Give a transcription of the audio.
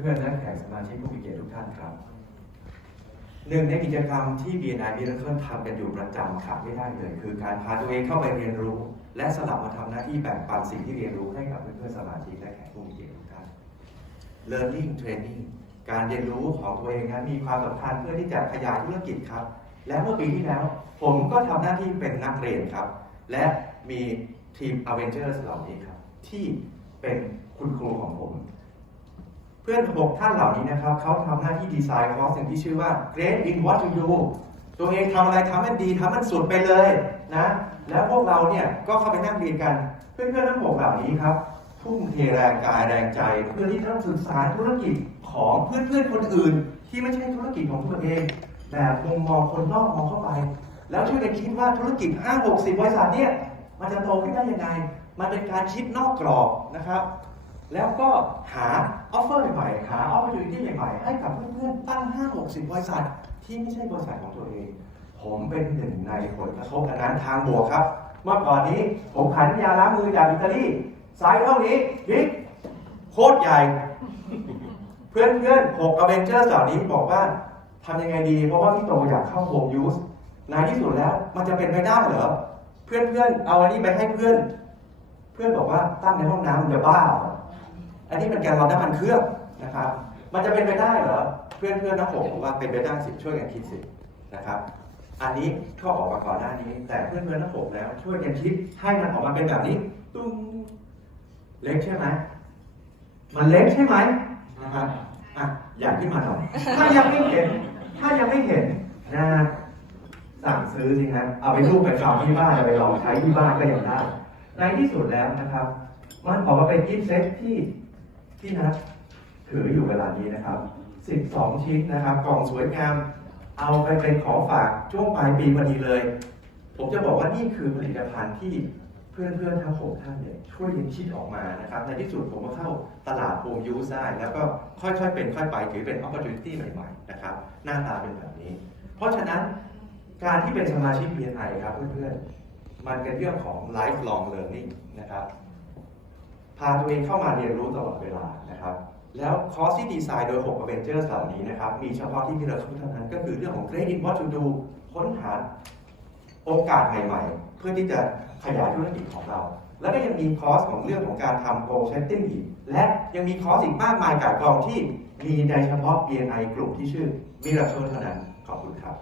เพื่อนๆและแขกสมาชิกผู้มีเกียรติทุกท่านครับหนึ่งในกิจกรรมที่ BNI Miracle ทำกันอยู่ประจำขาดไม่ได้เลย คือการพาตัวเองเข้าไปเรียนรู้ และสลับมาทำหน้าที่แบ่งปันสิ่งที่เรียนรู้ให้กับเพื่อนๆสมาชิกและแขกผู้มีเกียรติทุกท่าน Learning Training การเรียนรู้ของตัวเองนั้นมีความสำคัญเพื่อที่จะขยายธุรกิจครับ และเมื่อปีที่แล้ว ผมก็ทำหน้าที่เป็นนักเรียนครับ และมีทีม Avengers เหล่านี้ครับ ที่เป็นคุณครูของผม เพื่อนหกท่านเหล่านี้นะครับเขาทำหน้าที่ดีไซน์คอร์สสิ่งที่ชื่อว่า Great in what you do ตัวเองทำอะไรทำให้ดีทำมันสุดไปเลยนะแล้วพวกเราเนี่ยก็เข้าไปนั่งเรียนกัน เพื่อนๆทั้งหกเหล่านี้ครับทุ่มเทแรงกายแรงใจเพื่อที่จะศึกษาธุรกิจของเพื่อนๆคนอื่น ที่ไม่ใช่ธุรกิจของตัวเองแบบมุมมองคนนอกมองเข้าไป แล้วช่วยกันคิดว่าธุรกิจ 5 60บริษัทเนี่ยมันจะโตขึ้นได้ยังไง มันเป็นการคิดนอกกรอบนะครับ แล้วก็หาออฟเฟอร์ใหม่ๆหาออป o r t u n i t y ใหม่ๆให้กับเพื่อนๆ ตั้ง 5 60 บริษัท ที่ไม่ใช่บริษัทของตัวเอง ผมเป็นหนึ่งในผลกระทบอันนั้นทางบวกครับ เมื่อก่อนนี้ผมขันยาล้างมือจากอิตาลีไซส์เท่านี้บิ๊กโคตรใหญ่ เพื่อนเพื่อนหกอเวนเจอร์เหล่านี้บอกว่าทำยังไงดี เพราะว่าพี่โตอยากเข้าโฮมยูสในที่สุดแล้วมันจะเป็นไปได้เหรอ เพื่อนเพื่อนเอาอันนี้ไปให้เพื่อน เพื่อนบอกว่าตั้งในห้องน้ำมันจะบ้าเหรอ อันนี้เป็นการร้อนน้ำมันเครื่องนะครับ มันจะเป็นไปได้เหรอ เพื่อนเพื่อนทั้งหกบอกว่าเป็นไปได้สิช่วยกันคิดสินะครับ อันนี้ก็ออกมาก่อนหน้านี้ แต่เพื่อนเพื่อนทั้งหกแล้ว ช่วยกันคิดให้มันออกมาเป็นแบบนี้ ตุ้งเล็กใช่ไหมมันเล็กใช่ไหมนะครับอะอยากขึ้นมาหน่อยถ้ายังไม่เห็น ถ้ายังไม่เห็นนะสั่งซื้อสิครับเอาไปรูปไปฝากที่บ้านไปลองใช้ที่บ้านก็ยังได้ในที่สุดแล้วนะครับ มันออกมาเป็นกิฟต์เซตที่ ที่นะถืออยู่เวลานี้นะครับ 12 ชิ้นนะครับ กล่องสวยงาม เอาไปเป็นของฝากช่วงปลายปีพอดีเลย ผมจะบอกว่านี่คือผลิตภัณฑ์ที่เพื่อนๆทั้งหกท่านเนี่ยช่วยกันคิดออกมานะครับ ในที่สุดผมก็เข้าตลาดโฮมยูสได้ แล้วก็ค่อยๆเป็นค่อยไปถือเป็น opportunity ใหม่ๆนะครับ หน้าตาเป็นแบบนี้ เพราะฉะนั้นการที่เป็นสมาชิก BNI ครับเพื่อนๆ มันเป็นเรื่องของ lifelong learning นะครับ พาตัวเองเข้ามาเรียนรู้ตลอดเวลานะครับ แล้วคอร์สที่ดีไซน์โดย 6 Avengers เหล่านี้นะครับ มีเฉพาะที่พิเราทุกเท่านั้น ก็คือเรื่องของ Great in What to Do ค้นหาโอกาสใหม่ๆ เพื่อที่จะขยายธุรกิจของเรา แล้วก็ยังมีคอร์สของเรื่องของการทำ goal setting อีก และยังมีคอร์สอีกมากมายกายกองที่มีในเฉพาะ BNI กลุ่มที่ชื่อ Miracle เท่านั้น ขอบคุณครับ